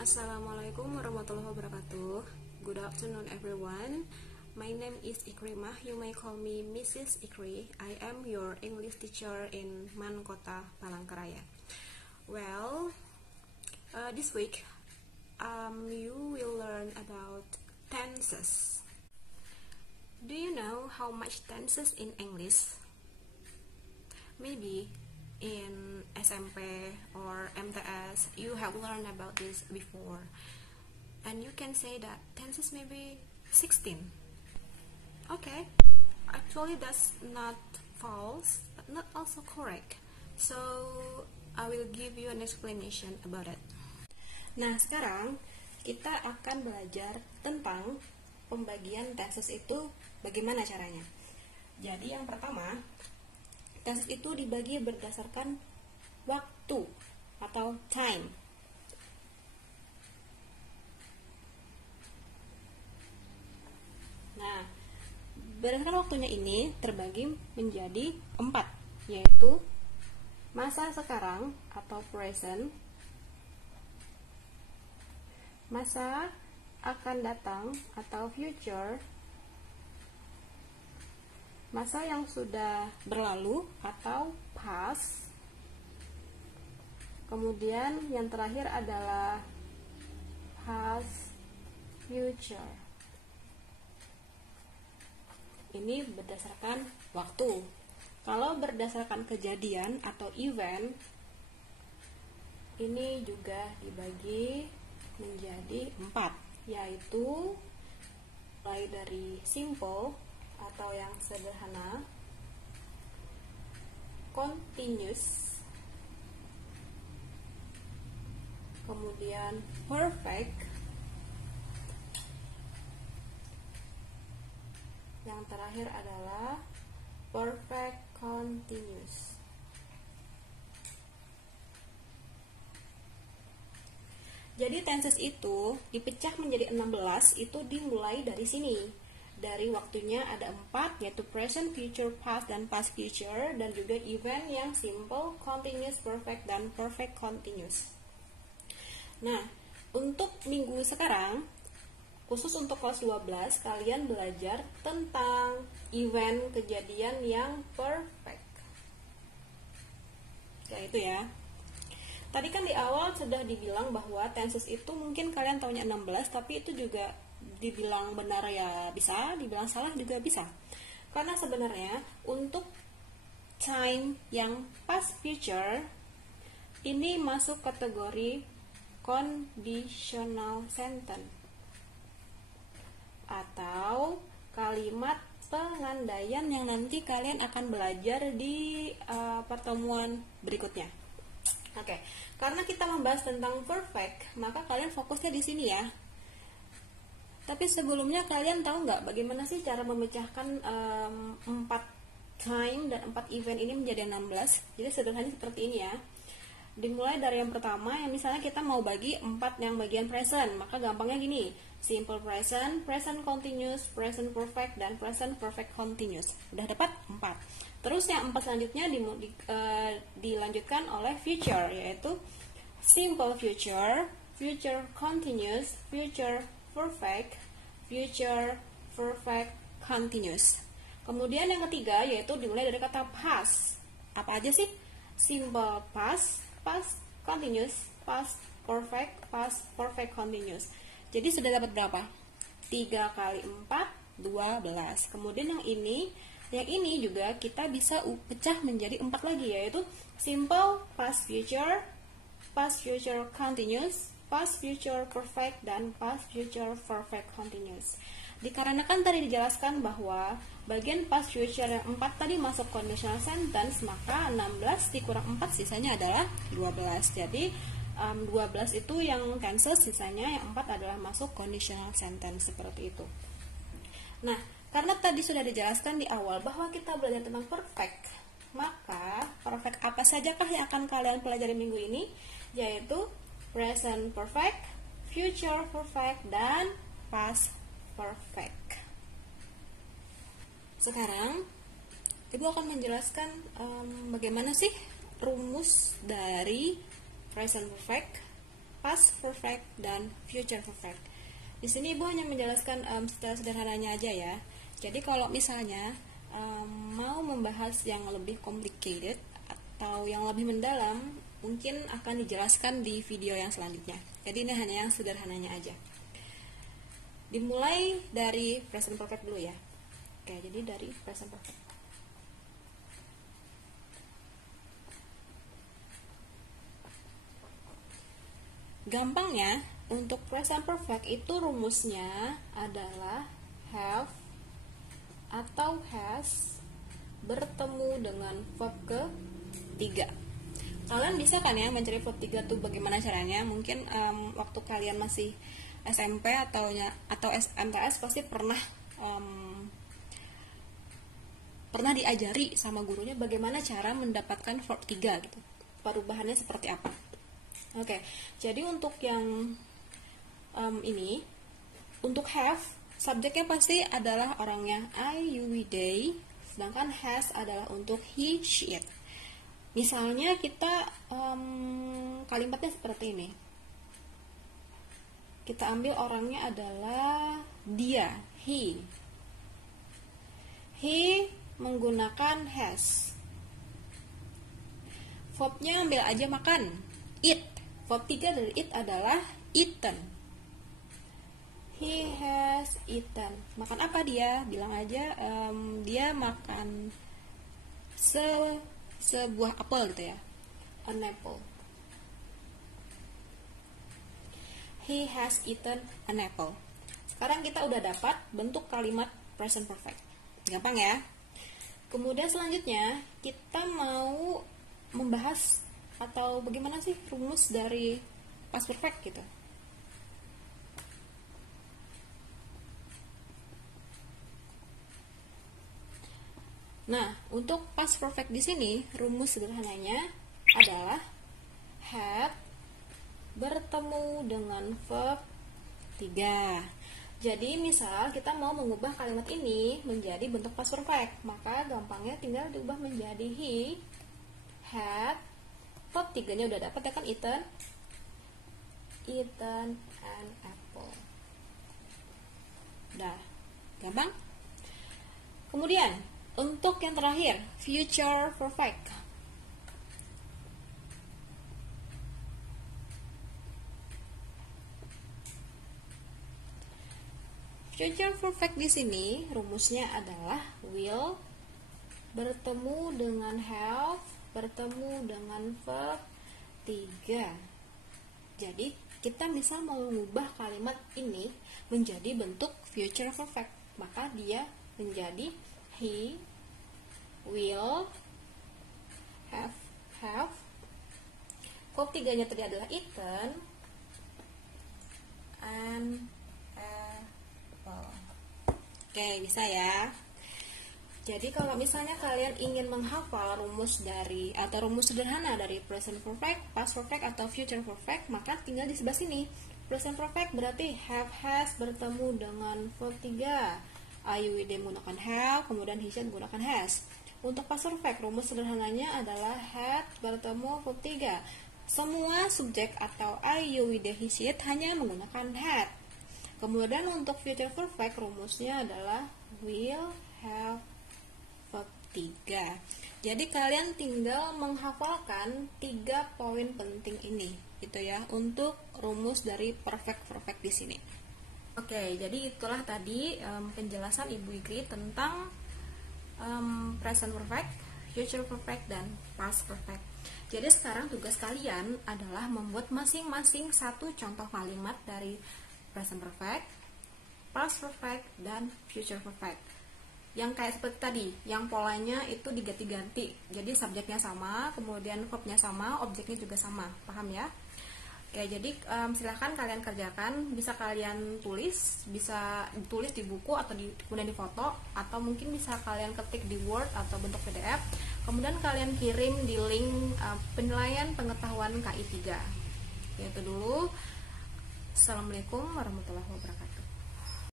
Assalamualaikum warahmatullahi wabarakatuh. Good afternoon everyone. My name is Ikrimah. You may call me Mrs. Ikri. I am your English teacher in Mankota, Palangkaraya. Well, this week you will learn about tenses. Do you know how much tenses in English? Maybe in SMP or MTS you have learned about this before, and you can say that tenses may be 16. Okay, actually that's not false but not also correct, so I will give you an explanation about it. Nah, sekarang kita akan belajar tentang pembagian tenses itu bagaimana caranya. Jadi yang pertama, tenses itu dibagi berdasarkan waktu atau time. Nah, berdasarkan waktunya ini terbagi menjadi 4, yaitu masa sekarang atau present, masa akan datang atau future, masa yang sudah berlalu atau past, kemudian yang terakhir adalah past future. Ini berdasarkan waktu. Kalau berdasarkan kejadian atau event, ini juga dibagi menjadi 4, yaitu mulai dari simple atau yang sederhana, continuous, kemudian perfect, yang terakhir adalah perfect continuous. Jadi tenses itu dipecah menjadi 16, itu dimulai dari sini. Dari waktunya ada 4, yaitu present, future, past, dan past future, dan juga event yang simple, continuous, perfect, dan perfect continuous. Nah, untuk minggu sekarang, khusus untuk kelas 12, kalian belajar tentang event kejadian yang perfect. Ya, itu ya. Tadi kan di awal sudah dibilang bahwa tenses itu mungkin kalian taunya 16, tapi itu juga dibilang benar ya bisa, dibilang salah juga bisa. Karena sebenarnya untuk time yang past future ini masuk kategori conditional sentence atau kalimat pengandaian yang nanti kalian akan belajar di pertemuan berikutnya. Oke, karena kita membahas tentang perfect, maka kalian fokusnya di sini ya. Tapi sebelumnya kalian tahu nggak bagaimana sih cara memecahkan 4 time dan 4 event ini menjadi 16? Jadi sederhananya seperti ini ya. Dimulai dari yang pertama, yang misalnya kita mau bagi 4 yang bagian present, maka gampangnya gini: simple present, present continuous, present perfect, dan present perfect continuous. Udah dapat 4. Terus yang 4 selanjutnya dilanjutkan oleh future, yaitu simple future, future continuous, future perfect, future perfect continuous. Kemudian yang ketiga yaitu dimulai dari kata past. Apa aja sih? Simple past, past continuous, past perfect continuous. Jadi sudah dapat berapa? 3 kali 4, 12. Kemudian yang ini juga kita bisa pecah menjadi 4 lagi, yaitu simple past future continuous, past future perfect, dan past future perfect continuous. Dikarenakan tadi dijelaskan bahwa bagian past future yang 4 tadi masuk conditional sentence, maka 16 dikurang 4 sisanya adalah 12. Jadi 12 itu yang tenses, sisanya yang 4 adalah masuk conditional sentence, seperti itu. Nah, karena tadi sudah dijelaskan di awal bahwa kita belajar tentang perfect, maka perfect apa sajakah yang akan kalian pelajari minggu ini? Yaitu present perfect, future perfect, dan past perfect. Sekarang Ibu akan menjelaskan bagaimana sih rumus dari present perfect, past perfect dan future perfect. Di sini Ibu hanya menjelaskan secara sederhananya aja ya. Jadi kalau misalnya mau membahas yang lebih complicated atau yang lebih mendalam, mungkin akan dijelaskan di video yang selanjutnya. Jadi ini hanya yang sederhananya aja. Dimulai dari present perfect dulu ya. Oke, jadi dari present perfect. Gampangnya, untuk present perfect itu rumusnya adalah have atau has bertemu dengan verb ketiga. Kalian bisa kan ya mencari verb 3 tuh bagaimana caranya? Mungkin waktu kalian masih SMP atau MTS pasti pernah diajari sama gurunya bagaimana cara mendapatkan verb 3 gitu. Perubahannya seperti apa? Oke, jadi untuk yang ini, untuk have, subjeknya pasti adalah orangnya I, you, we, they, sedangkan has adalah untuk he, she, it. Misalnya kita kalimatnya seperti ini. Kita ambil orangnya adalah dia, he. He menggunakan has. Verbnya ambil aja makan, eat. Verb 3 dari eat adalah eaten. He has eaten. Makan apa dia? Bilang aja dia makan sebuah apel gitu ya. An apple. He has eaten an apple. Sekarang kita udah dapat bentuk kalimat present perfect. Gampang ya? Kemudian selanjutnya kita mau membahas atau bagaimana sih rumus dari past perfect gitu. Nah, untuk past perfect di sini rumus sederhananya adalah have bertemu dengan verb 3. Jadi misal kita mau mengubah kalimat ini menjadi bentuk past perfect, maka gampangnya tinggal diubah menjadi he had, verb 3-nya udah dapat ya kan, eaten an apple. Dah, gampang. Kemudian untuk yang terakhir, future perfect. Future perfect di sini rumusnya adalah will bertemu dengan have bertemu dengan verb 3. Jadi kita bisa mengubah kalimat ini menjadi bentuk future perfect. Maka dia menjadi he will have verb 3-nya tadi adalah eaten an apple. Oke, bisa ya. Jadi kalau misalnya kalian ingin menghafal rumus dari atau rumus sederhana dari present perfect, past perfect atau future perfect, maka tinggal di sebelah sini. Present perfect berarti have has bertemu dengan verb 3. I, you, we, they menggunakan have, kemudian he, she menggunakan has. Untuk past perfect, rumus sederhananya adalah had bertemu verb 3. Semua subjek atau I, you, we, they, he, she hanya menggunakan had. Kemudian untuk future perfect rumusnya adalah will have verb 3. Jadi kalian tinggal menghafalkan 3 poin penting ini, gitu ya, untuk rumus dari perfect di sini. Oke, jadi itulah tadi penjelasan Ibu Igri tentang present perfect, future perfect, dan past perfect. Jadi sekarang tugas kalian adalah membuat masing-masing satu contoh kalimat dari present perfect, past perfect, dan future perfect. Yang kayak seperti tadi, yang polanya itu diganti-ganti. Jadi subjeknya sama, kemudian verbnya sama, objeknya juga sama. Paham ya? Oke, jadi silahkan kalian kerjakan. Bisa kalian tulis, bisa ditulis di buku atau kemudian di foto, atau mungkin bisa kalian ketik di Word atau bentuk PDF. Kemudian kalian kirim di link penilaian pengetahuan KI 3. Itu dulu. Assalamualaikum warahmatullahi wabarakatuh.